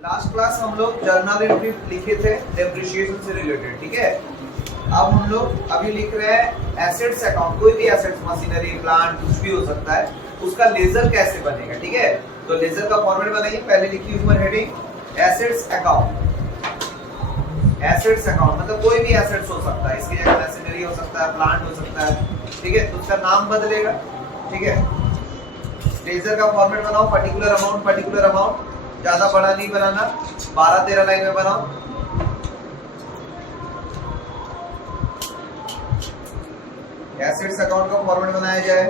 Last class हम लोग journal entry लिखे थे डेप्रिसिएशन से रिलेटेड, ठीक है। अब हम लोग अभी लिख रहे हैं एसेट्स अकाउंट। कोई भी एसेट्स, मशीनरी, प्लांट, कुछ भी हो सकता है, उसका लेजर कैसे बनेगा, ठीक है। तो लेजर का फॉर्मेट बनाइए। पहले लिखिए ऊपर heading assets account. Assets account मतलब कोई भी एसेट्स हो सकता है, इसकी जगह मशीनरी हो सकता है, प्लांट हो सकता है, ठीक है। तो उसका नाम बदलेगा, ठीक है। लेजर का फॉर्मेट बनाओ, पर्टिकुलर अमाउंट, पर्टिकुलर अमाउंट, ज्यादा बड़ा नहीं बनाना, 12-13 लाइन में बनाओ। एसेट्स अकाउंट का फॉर्मेट बनाया जाए।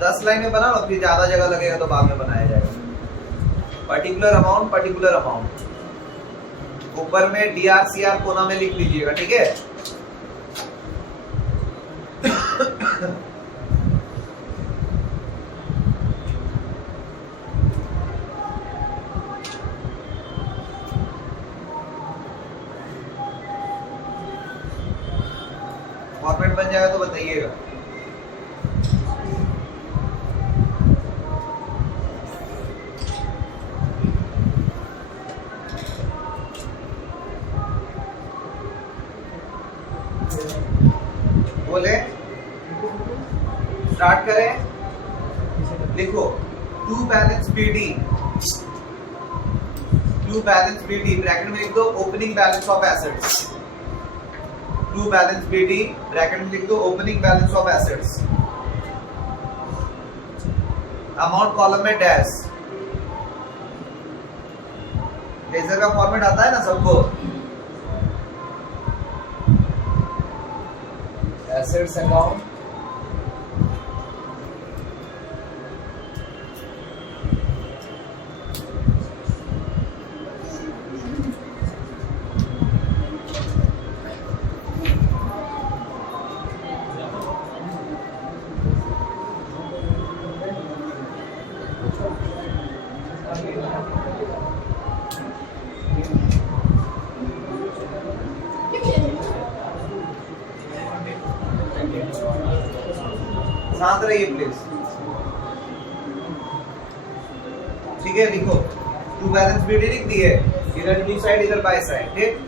दस लाइन में बना लो, फिर ज्यादा जगह लगेगा तो बाद में बनाया जाएगा। पर्टिकुलर अमाउंट, पर्टिकुलर अमाउंट, ऊपर में DRCR कोना में लिख लीजिएगा, ठीक है। फॉर्मेट बन जाएगा तो बताइएगा। बोले स्टार्ट करें। लिखो to balance BD, to balance BD bracket में लिख दो opening balance of assets. To balance BD bracket में लिख दो opening balance of assets. Amount column में डैश। लेजर का फॉर्मेट आता है ना सबको। एसेट्स अकाउंट, शांत रहिए प्लीज, ठीक है। लिखो टू बैलेंस BD लिख दिए, इधर टू साइड इधर बाय साइड, ठीक।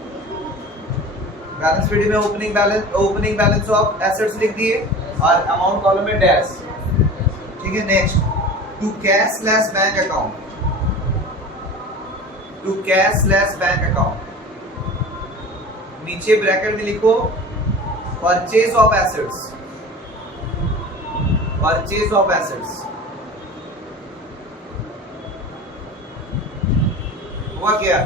बैलेंस BD में ओपनिंग बैलेंस ऑफ एसेट्स लिख दिए और अमाउंट कॉलम में डैश, ठीक है। Next to cash slash bank account, to cash slash bank account, नीचे ब्रैकेट में लिखो purchase of assets, purchase of assets. हुआ क्या?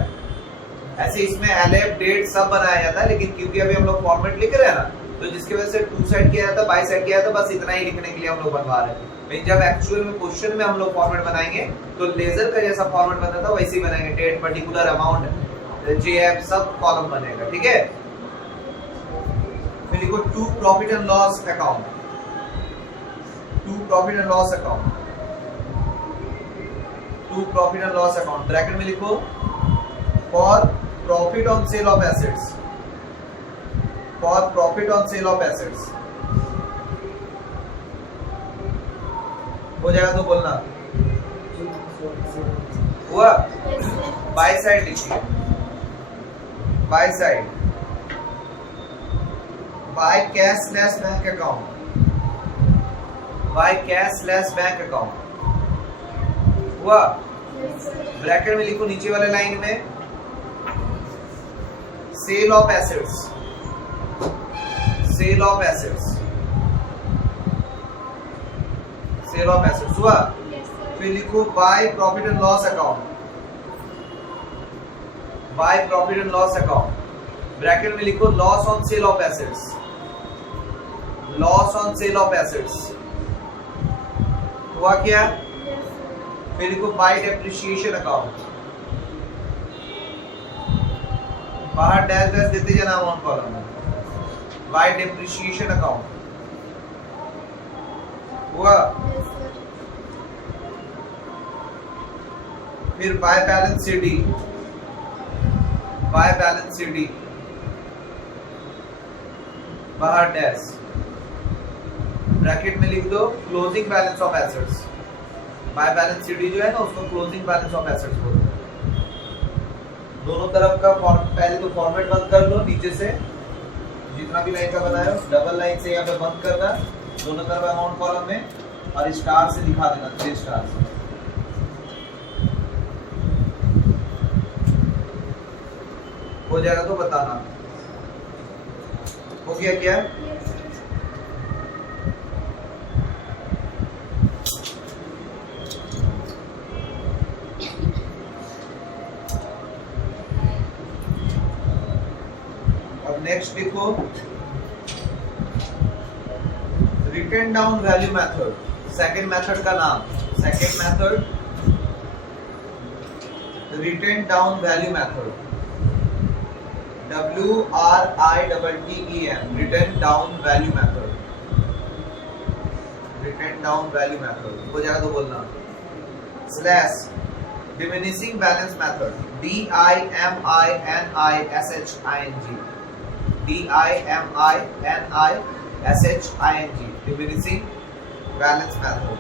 ऐसे इसमें LF डेट सब बनाया जाता है, लेकिन क्योंकि अभी हम लोग फॉर्मेट लिख रहे हैं ना, तो जिसकी वजह से टू साइड किया जाता है, बाई साइड किया जाता है, बस इतना ही लिखने के लिए हम लोग बनवा रहे हैं। लेकिन जब एक्चुअल में क्वेश्चन में हम लोग फॉर्मेट बनाएंगे तो लेजर का जैसा फॉर्मेट बनता था वैसे ही बनाएंगे। डेट, पर्टिकुलर अमाउंट, JF सब कॉलम बनेगा, ठीक है। फिर लिखो to profit and loss account, to profit and loss account, to profit and loss account bracket में लिखो for profit on sale of assets, for profit on sale of assets. हो जाएगा तो बोलना। हुआ? बाय साइड लिखिए, by side, by cash slash bank account, by cash slash bank account. हुआ? Bracket में लिखो नीचे वाले लाइन में sale of assets, sale of assets, sale of assets. हुआ? फिर लिखो by profit and loss account, by profit and loss account bracket में लिखो loss on sale of assets, loss on sale of assets. हुआ क्या? फिर लिखो बाय डेप्रिसिएशन अकाउंट, बाहर डैश डैश देते जाना अमाउंट कॉलम में, बाय डेप्रिसिएशन अकाउंट। हुआ? फिर by balance CD, by balance CD, बाहर डैश, ब्रैकेट में लिख दो closing balance of assets. By balance CD जो है ना उसको क्लोजिंग बैलेंस ऑफ एसेट्स बोलते हैं। दोनों तरफ का पहले तो फॉर्मेट बंद कर लो, नीचे से जितना भी लाइन का बनाया डबल लाइन से यहाँ पे बंद करना, दोनों तरफ अमाउंट कॉलम में, और स्टार से दिखा देना, 3 स्टार से। हो जाएगा तो बताना। हो गया क्या? अब नेक्स्ट लिखो written down value method, second method का नाम, second method written down value method, WRITTEN, written down value method, written down value method. हो जाएगा तो बोलना। Slash diminishing balance method, DIMINISHING, DIMINISHING, diminishing balance method.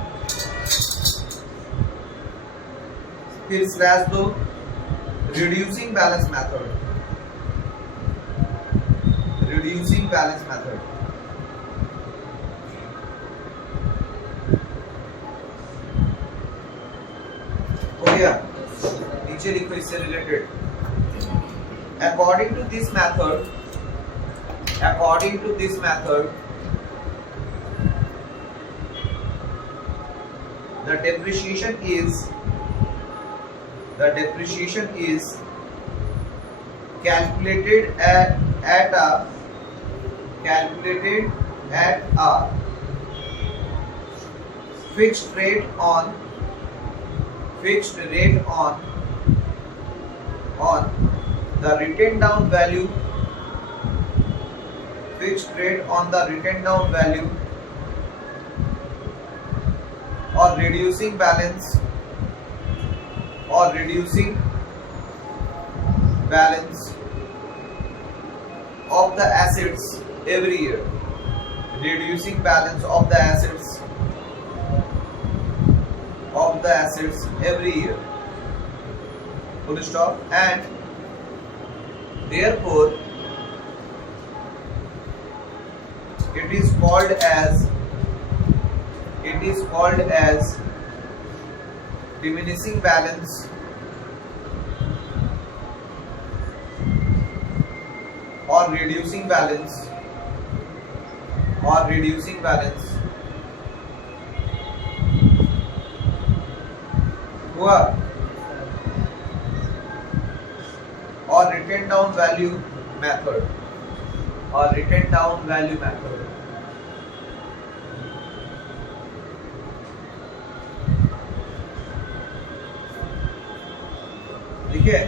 फिर slash दो reducing balance method, reducing balance method. हो गया? नीचे लिखो इससे related. According to this method, according to this method, the depreciation is calculated at a fixed rate on the written down value, fixed rate on the written down value, or reducing balance of the assets every year, reducing balance of the assets every year, full stop. And therefore it is called as diminishing balance or reducing balance हुआ, और written down value method, ठीक है,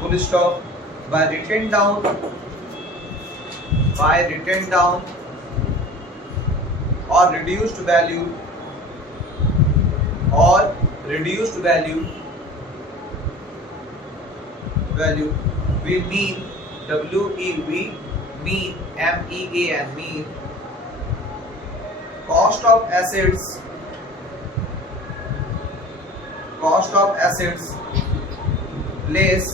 full stop. by written down or reduced value we mean mean cost of assets less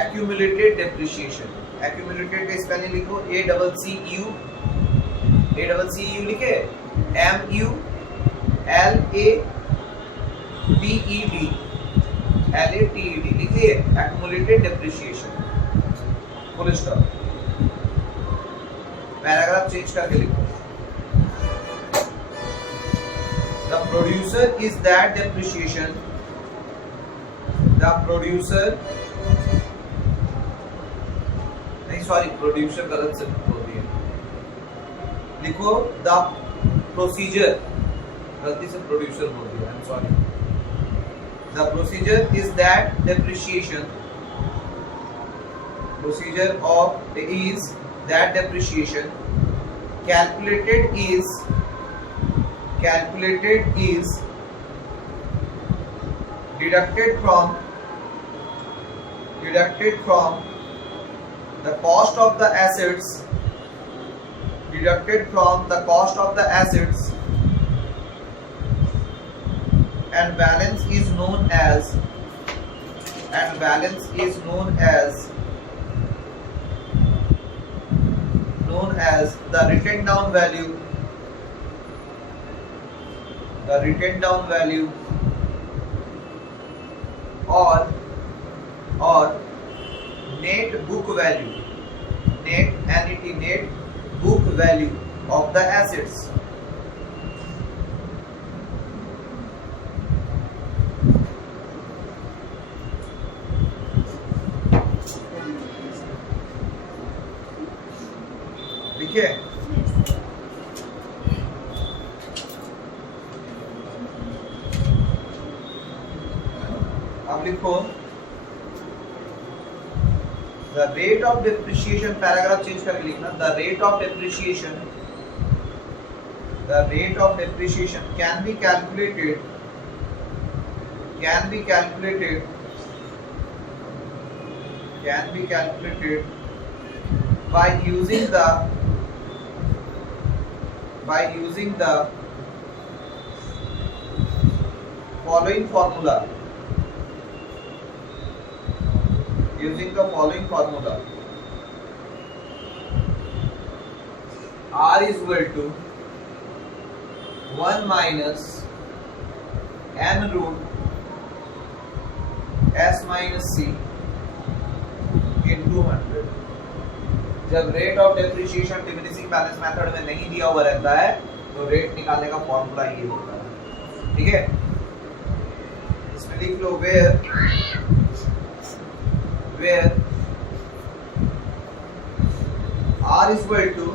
accumulated depreciation। accumulated का spelling लिखो ACCU लिखे, MULATED लिखिए, accumulated depreciation, full stop. Paragraph change करके लिखो। The producer is that depreciation, producer गलत से बोल दिया, लिखो द प्रोसीजर, गलती से प्रोड्यूसर बोल दिया, I am sorry. The procedure is that depreciation, calculated is deducted from the cost of the assets deducted from the cost of the assets, and balance is known as the written down value, or net book value, net book value of the assets. ठीक है, अब लिखो the rate of depreciation, paragraph change करके लिखना, the rate of depreciation can be calculated by using the following formula. R is equal to 1 minus n root s minus c into 100. जब rate of depreciation diminishing balance method में नहीं दिया हुआ रहता है तो रेट निकालने का फॉर्मूला ये होता है, ठीक है। इसमें लिख लो where R is equal to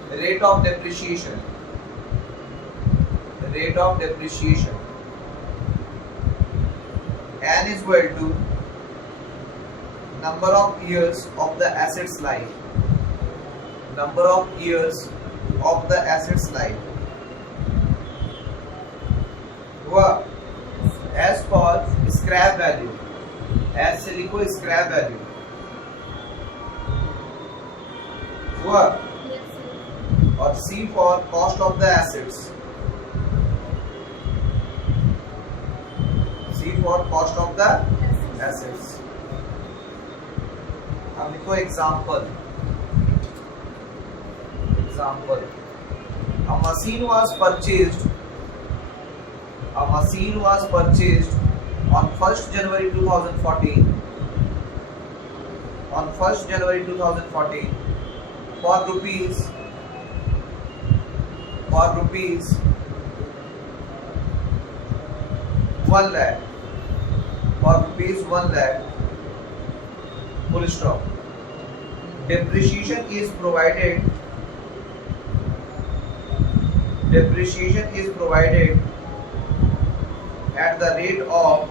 rate of depreciation, n is equal to number of years of the asset's life, हुआ। S for scrap value, S से लिखो scrap value, हुआ। और C for cost of the assets, अब लिखो example. A machine was purchased on 1st January 2014 for rupees 1 lakh, full stop. Depreciation is provided at the rate of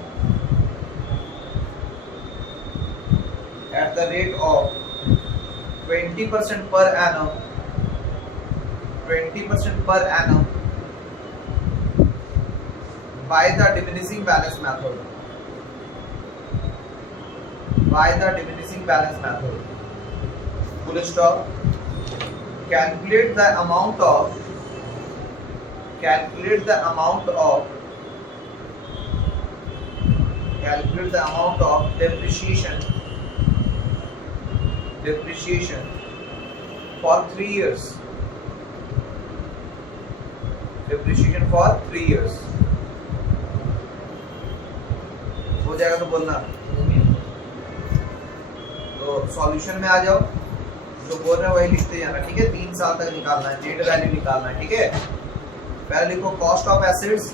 20% per annum, by the diminishing balance method. Full stop. Calculate the amount of depreciation for 3 years. हो जाएगा तो बोलना। तो solution में आ जाओ, जो बोल रहे हैं वही लिखते जाना, ठीक है। 3 साल तक निकालना है, नेट वैल्यू निकालना है, ठीक है। पहले लिखो कॉस्ट ऑफ एसेट्स।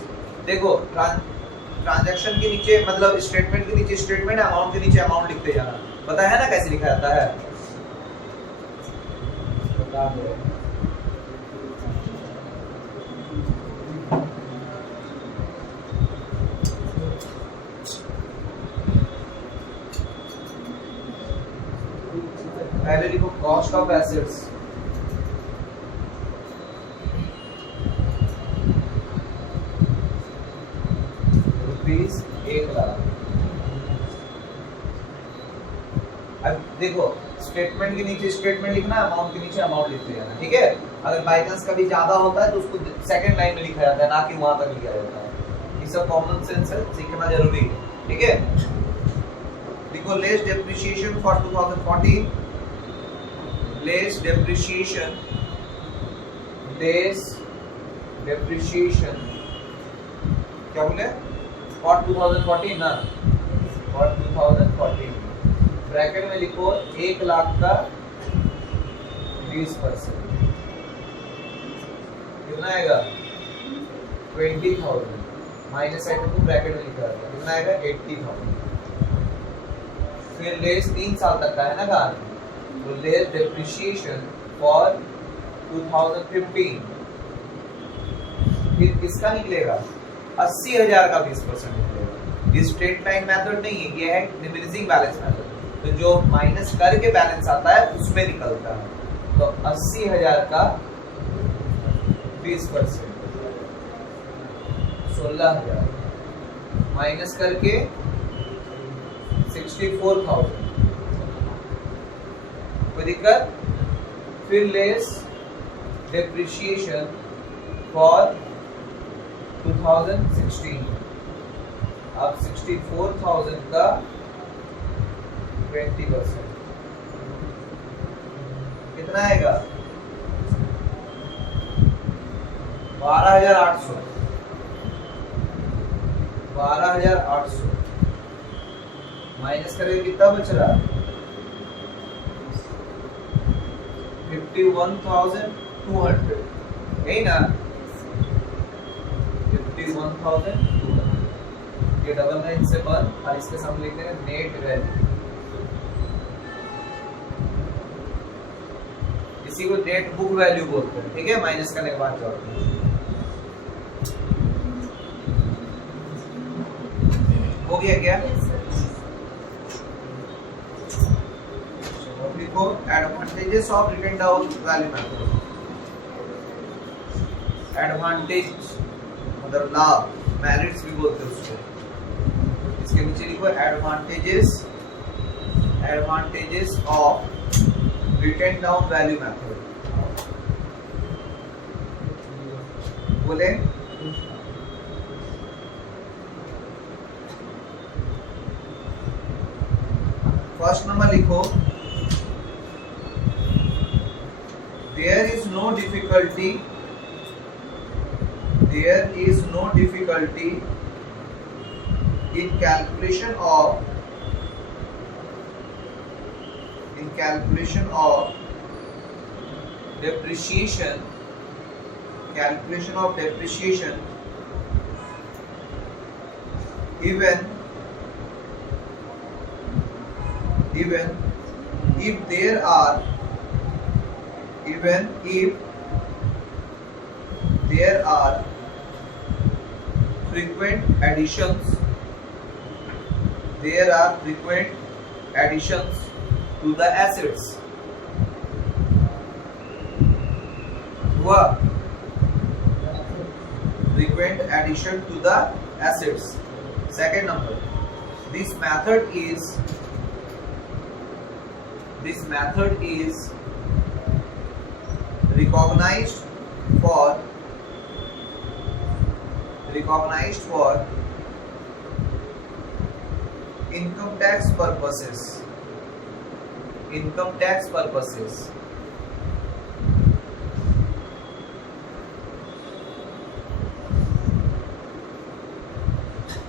देखो ट्रांजैक्शन के नीचे मतलब स्टेटमेंट के नीचे स्टेटमेंट, अमाउंट के नीचे अमाउंट लिखते जाना। पता है ना कैसे लिखा जाता है? बता दो। पहले लिखो कॉस्ट ऑफ एसेट्स, ₹1 लाख। अब देखो स्टेटमेंट के नीचे स्टेटमेंट लिखना, अमाउंट के नीचे अमाउंट लिखते जाना, ठीक है। अगर बाय चांस कभी ज्यादा होता है तो उसको सेकंड लाइन में लिखा जाता है, ना कि वहां तक लिखा जाता है। ये सब कॉमन सेंस है, सीखना जरूरी है, ठीक है। देखो less depreciation for 2014, less depreciation क्या बोले फॉर 2014 ना, फॉर 2014 ब्रैकेट में लिखो 1 लाख का 20%, कितना आएगा 20,000, माइनस आइटम को ब्रैकेट में लिखा जाता है, कितना आएगा 80,000। फिर लेस 3 साल तक का है ना कहा, तो लेस डेप्रिसिएशन फॉर 2015, फिर किसका निकलेगा 80,000 का 20% निकलेगा। ये स्ट्रेट लाइन मेथड नहीं है, ये है डिमिनिशिंग बैलेंस मेथड। तो जो माइनस करके बैलेंस आता है उसमें निकलता है। तो 80,000 का 20% 16,000 माइनस करके 64,000, कोई दिक्कत। फिर लेस डेप्रिसिएशन फॉर 2016, अब 64,000 का 20%, कितना आएगा 12,800, 12,800 माइनस करके कितना बच रहा 51,200, यही ना 51,200। ये डबल लाइन से बंद और इसके सामने लिखते हैं नेट वैल्यू, इसी को नेट बुक वैल्यू बोलते हैं, ठीक है। माइनस करने के बाद क्या होता है, हो गया क्या। लिखो advantages of written down value method. Advantage मतलब लाभ, मेरिट्स भी बोलते हैं उसको। इसके नीचे लिखो advantages of written down value method. बोले फर्स्ट नंबर लिखो, there is no difficulty in calculation of depreciation even if there are frequent additions to the assets। हुआ frequent addition to the assets। Second number, this method is recognized for income tax purposes।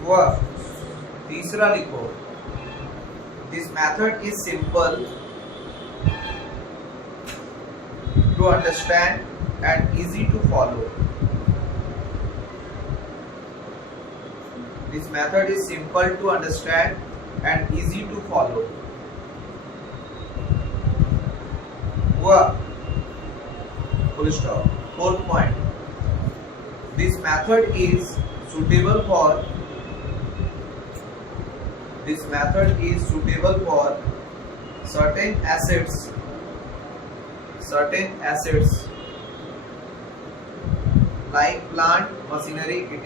हुआ। तीसरा लिखो, this method is simple to understand and easy to follow। This method is simple to understand and easy to follow। हुआ, full stop। Fourth point, this method is suitable for certain assets like plant, machinery, etc।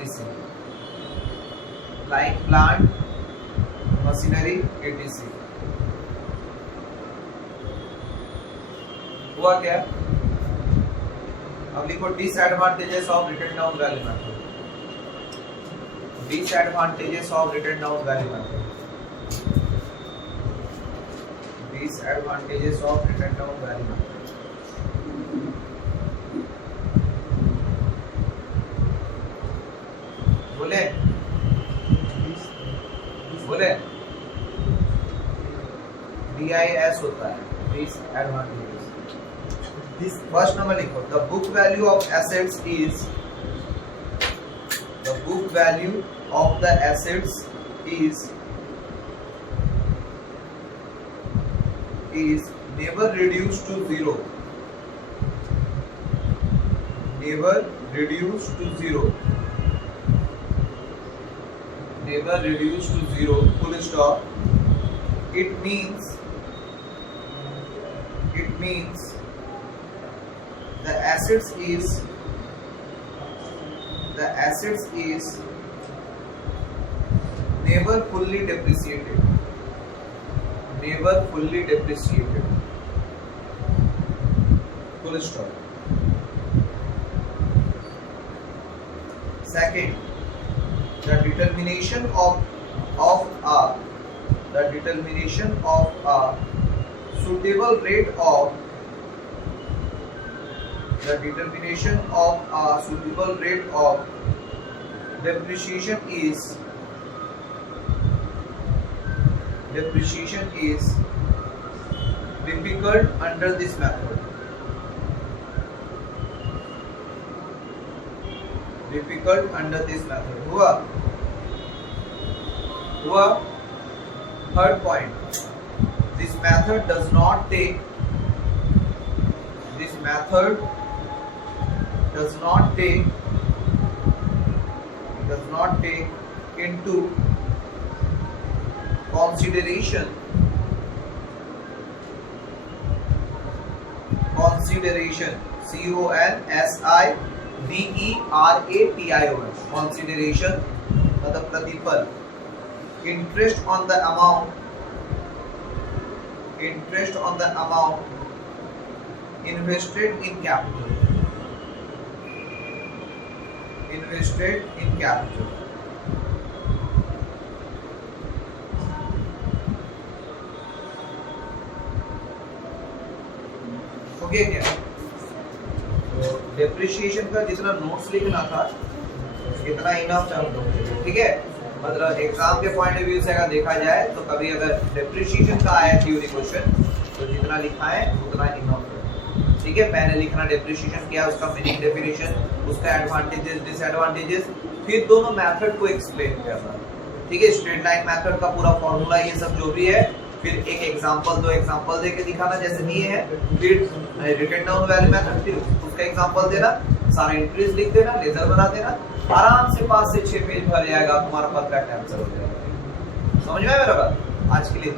हुआ क्या? अब लिखो disadvantages of written down value method. Disadvantages of written down value method. Disadvantages of written down value method. बोले बोले DIS होता है disadvantages. This first number लिखो, the book value of assets is, the book value of the assets is never reduced to zero, never reduced to zero, never reduced to zero, full stop. It means the assets is never fully depreciated, never fully depreciated, full stop. Second, the determination of a suitable rate of, the determination of a suitable rate of depreciation is difficult under this method. Difficult under this method. हुआ third point, this method does not take into consideration consideration, consideration मतलब प्रतिफल, interest on the amount invested in capital, हो गया क्या? तो depreciation का जितना notes लिखना था इतना इनफ था हम लोग, ठीक है। मतलब एग्जाम के पॉइंट ऑफ व्यू से अगर देखा जाए तो कभी अगर डेप्रिसिएशन का आया थ्योरी क्वेश्चन तो जितना लिखा है उतना इनफ है, ठीक है। पहले लिखना डेप्रिसिएशन क्या, उसका मीनिंग, डेफिनेशन, उसका एडवांटेजेस, डिसएडवांटेजेस, फिर दोनों मेथड को एक्सप्लेन करना, ठीक है। स्ट्रेट लाइन मेथड का पूरा फॉर्मूला ये सब जो भी है, फिर एक एग्जांपल, दो एग्जांपल देके दिखाना जैसे दिए है, फिर रिटन डाउन वैल्यू मेथड, फिर उसका एग्जांपल देना, सारा एंट्रीज लिख देना, लेजर बना देना, आराम से 5 से 6 पेज भर जाएगा, तुम्हारा परफेक्ट आंसर हो जाएगा। समझ में आया मेरा बात? आज के लिए